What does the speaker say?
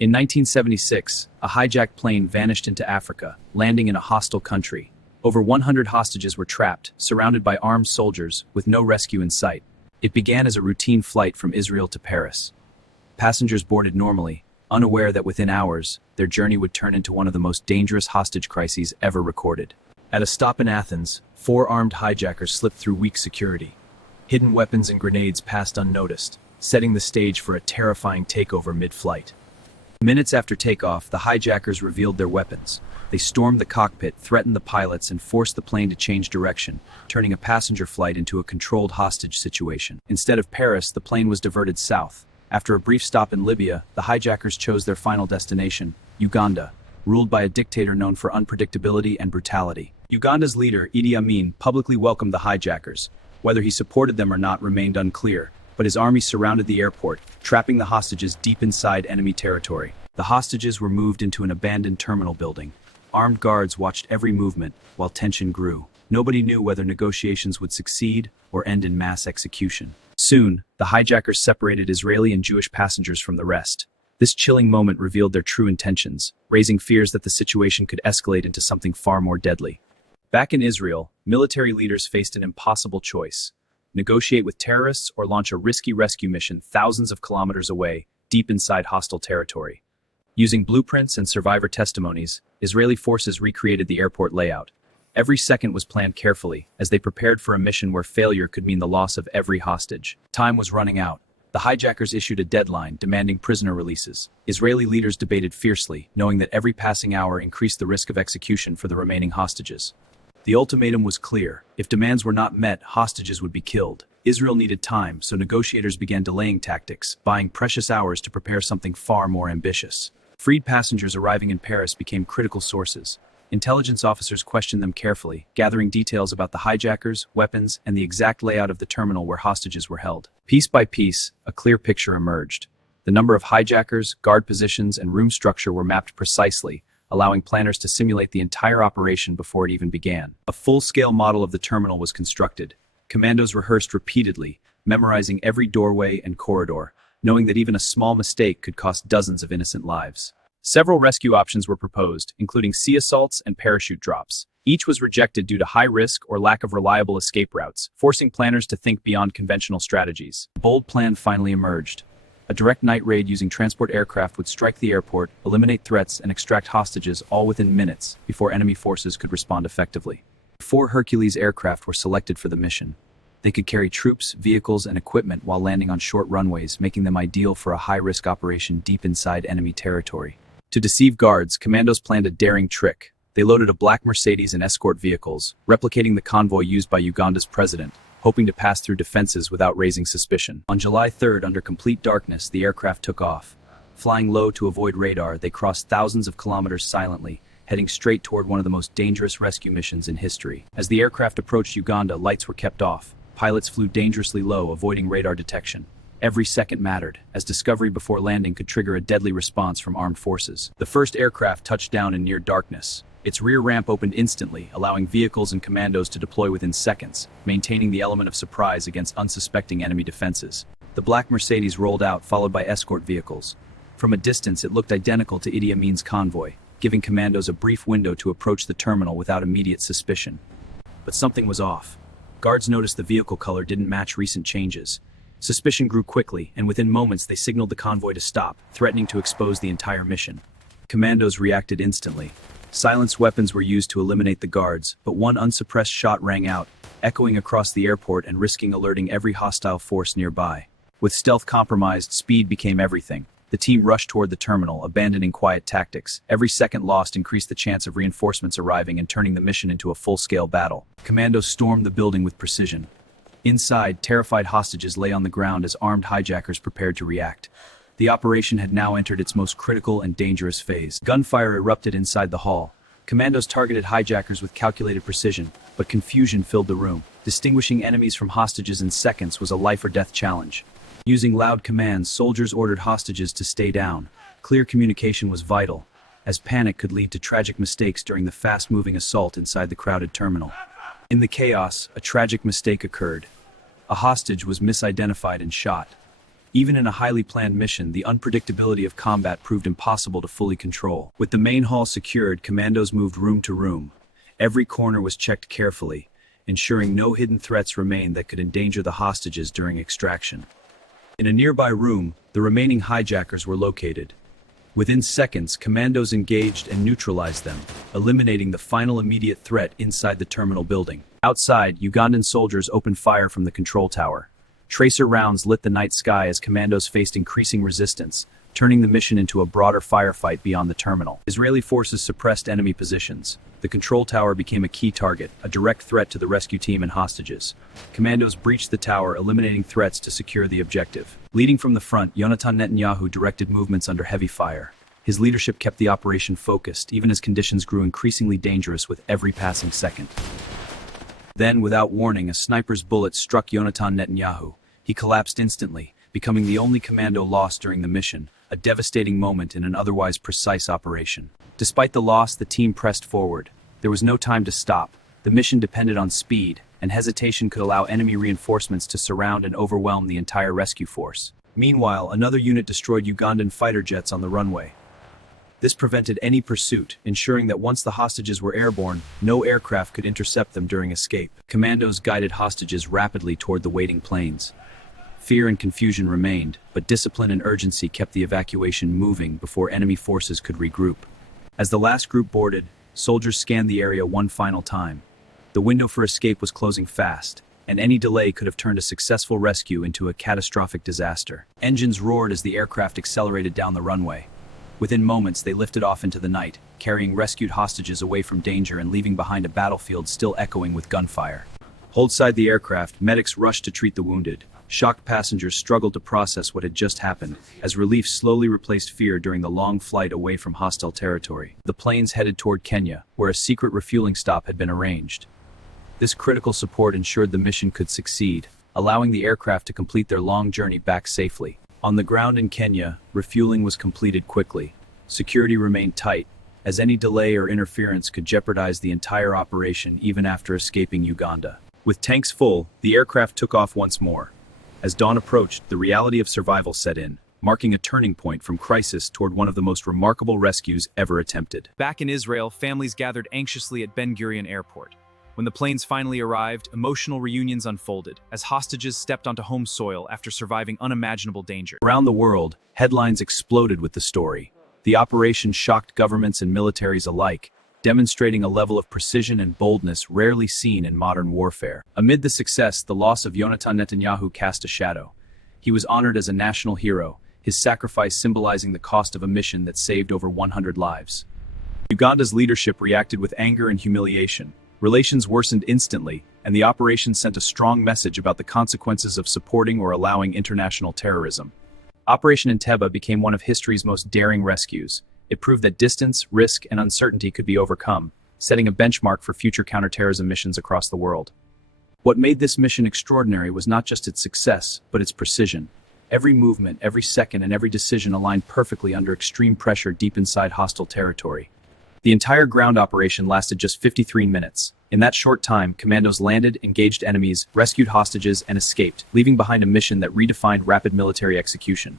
In 1976, a hijacked plane vanished into Africa, landing in a hostile country. Over 100 hostages were trapped, surrounded by armed soldiers, with no rescue in sight. It began as a routine flight from Israel to Paris. Passengers boarded normally, unaware that within hours, their journey would turn into one of the most dangerous hostage crises ever recorded. At a stop in Athens, 4 armed hijackers slipped through weak security. Hidden weapons and grenades passed unnoticed, setting the stage for a terrifying takeover mid-flight. Minutes after takeoff, the hijackers revealed their weapons. They stormed the cockpit, threatened the pilots, and forced the plane to change direction, turning a passenger flight into a controlled hostage situation. Instead of Paris, the plane was diverted south. After a brief stop in Libya, the hijackers chose their final destination, Uganda, ruled by a dictator known for unpredictability and brutality. Uganda's leader, Idi Amin, publicly welcomed the hijackers. Whether he supported them or not remained unclear, but his army surrounded the airport, trapping the hostages deep inside enemy territory. The hostages were moved into an abandoned terminal building. Armed guards watched every movement, while tension grew. Nobody knew whether negotiations would succeed or end in mass execution. Soon, the hijackers separated Israeli and Jewish passengers from the rest. This chilling moment revealed their true intentions, raising fears that the situation could escalate into something far more deadly. Back in Israel, military leaders faced an impossible choice: negotiate with terrorists or launch a risky rescue mission thousands of kilometers away, deep inside hostile territory. Using blueprints and survivor testimonies, Israeli forces recreated the airport layout. Every second was planned carefully, as they prepared for a mission where failure could mean the loss of every hostage. Time was running out. The hijackers issued a deadline, demanding prisoner releases. Israeli leaders debated fiercely, knowing that every passing hour increased the risk of execution for the remaining hostages. The ultimatum was clear: if demands were not met, hostages would be killed. Israel needed time, so negotiators began delaying tactics, buying precious hours to prepare something far more ambitious. Freed passengers arriving in Paris became critical sources. Intelligence officers questioned them carefully, gathering details about the hijackers, weapons, and the exact layout of the terminal where hostages were held. Piece by piece, a clear picture emerged. The number of hijackers, guard positions, and room structure were mapped precisely, allowing planners to simulate the entire operation before it even began. A full-scale model of the terminal was constructed. Commandos rehearsed repeatedly, memorizing every doorway and corridor, knowing that even a small mistake could cost dozens of innocent lives. Several rescue options were proposed, including sea assaults and parachute drops. Each was rejected due to high risk or lack of reliable escape routes, forcing planners to think beyond conventional strategies. A bold plan finally emerged. A direct night raid using transport aircraft would strike the airport, eliminate threats, and extract hostages all within minutes before enemy forces could respond effectively. 4 Hercules aircraft were selected for the mission. They could carry troops, vehicles, and equipment while landing on short runways, making them ideal for a high-risk operation deep inside enemy territory. To deceive guards, commandos planned a daring trick. They loaded a black Mercedes and escort vehicles, replicating the convoy used by Uganda's president, hoping to pass through defenses without raising suspicion. On July 3rd, under complete darkness, the aircraft took off. Flying low to avoid radar, they crossed thousands of kilometers silently, heading straight toward one of the most dangerous rescue missions in history. As the aircraft approached Uganda, lights were kept off. Pilots flew dangerously low, avoiding radar detection. Every second mattered, as discovery before landing could trigger a deadly response from armed forces. The first aircraft touched down in near darkness. Its rear ramp opened instantly, allowing vehicles and commandos to deploy within seconds, maintaining the element of surprise against unsuspecting enemy defenses. The black Mercedes rolled out, followed by escort vehicles. From a distance, it looked identical to Idi Amin's convoy, giving commandos a brief window to approach the terminal without immediate suspicion. But something was off. Guards noticed the vehicle color didn't match recent changes. Suspicion grew quickly, and within moments they signaled the convoy to stop, threatening to expose the entire mission. Commandos reacted instantly. Silenced weapons were used to eliminate the guards, but one unsuppressed shot rang out, echoing across the airport and risking alerting every hostile force nearby. With stealth compromised, speed became everything. The team rushed toward the terminal, abandoning quiet tactics. Every second lost increased the chance of reinforcements arriving and turning the mission into a full-scale battle. Commandos stormed the building with precision. Inside, terrified hostages lay on the ground as armed hijackers prepared to react. The operation had now entered its most critical and dangerous phase. Gunfire erupted inside the hall. Commandos targeted hijackers with calculated precision, but confusion filled the room. Distinguishing enemies from hostages in seconds was a life-or-death challenge. Using loud commands, soldiers ordered hostages to stay down. Clear communication was vital, as panic could lead to tragic mistakes during the fast-moving assault inside the crowded terminal. In the chaos, a tragic mistake occurred. A hostage was misidentified and shot. Even in a highly planned mission, the unpredictability of combat proved impossible to fully control. With the main hall secured, commandos moved room to room. Every corner was checked carefully, ensuring no hidden threats remained that could endanger the hostages during extraction. In a nearby room, the remaining hijackers were located. Within seconds, commandos engaged and neutralized them, eliminating the final immediate threat inside the terminal building. Outside, Ugandan soldiers opened fire from the control tower. Tracer rounds lit the night sky as commandos faced increasing resistance, turning the mission into a broader firefight beyond the terminal. Israeli forces suppressed enemy positions. The control tower became a key target, a direct threat to the rescue team and hostages. Commandos breached the tower, eliminating threats to secure the objective. Leading from the front, Yonatan Netanyahu directed movements under heavy fire. His leadership kept the operation focused, even as conditions grew increasingly dangerous with every passing second. Then, without warning, a sniper's bullet struck Yonatan Netanyahu. He collapsed instantly, becoming the only commando lost during the mission, a devastating moment in an otherwise precise operation. Despite the loss, the team pressed forward. There was no time to stop. The mission depended on speed, and hesitation could allow enemy reinforcements to surround and overwhelm the entire rescue force. Meanwhile, another unit destroyed Ugandan fighter jets on the runway. This prevented any pursuit, ensuring that once the hostages were airborne, no aircraft could intercept them during escape. Commandos guided hostages rapidly toward the waiting planes. Fear and confusion remained, but discipline and urgency kept the evacuation moving before enemy forces could regroup. As the last group boarded, soldiers scanned the area one final time. The window for escape was closing fast, and any delay could have turned a successful rescue into a catastrophic disaster. Engines roared as the aircraft accelerated down the runway. Within moments, they lifted off into the night, carrying rescued hostages away from danger and leaving behind a battlefield still echoing with gunfire. Holdside the aircraft, medics rushed to treat the wounded. Shocked passengers struggled to process what had just happened, as relief slowly replaced fear during the long flight away from hostile territory. The planes headed toward Kenya, where a secret refueling stop had been arranged. This critical support ensured the mission could succeed, allowing the aircraft to complete their long journey back safely. On the ground in Kenya, refueling was completed quickly. Security remained tight, as any delay or interference could jeopardize the entire operation even after escaping Uganda. With tanks full, the aircraft took off once more. As dawn approached, the reality of survival set in, marking a turning point from crisis toward one of the most remarkable rescues ever attempted. Back in Israel, families gathered anxiously at Ben Gurion Airport. When the planes finally arrived, emotional reunions unfolded, as hostages stepped onto home soil after surviving unimaginable danger. Around the world, headlines exploded with the story. The operation shocked governments and militaries alike, demonstrating a level of precision and boldness rarely seen in modern warfare. Amid the success, the loss of Yonatan Netanyahu cast a shadow. He was honored as a national hero, his sacrifice symbolizing the cost of a mission that saved over 100 lives. Uganda's leadership reacted with anger and humiliation. Relations worsened instantly, and the operation sent a strong message about the consequences of supporting or allowing international terrorism. Operation Entebbe became one of history's most daring rescues. It proved that distance, risk, and uncertainty could be overcome, setting a benchmark for future counterterrorism missions across the world. What made this mission extraordinary was not just its success, but its precision. Every movement, every second, and every decision aligned perfectly under extreme pressure deep inside hostile territory. The entire ground operation lasted just 53 minutes. In that short time, commandos landed, engaged enemies, rescued hostages, and escaped, leaving behind a mission that redefined rapid military execution.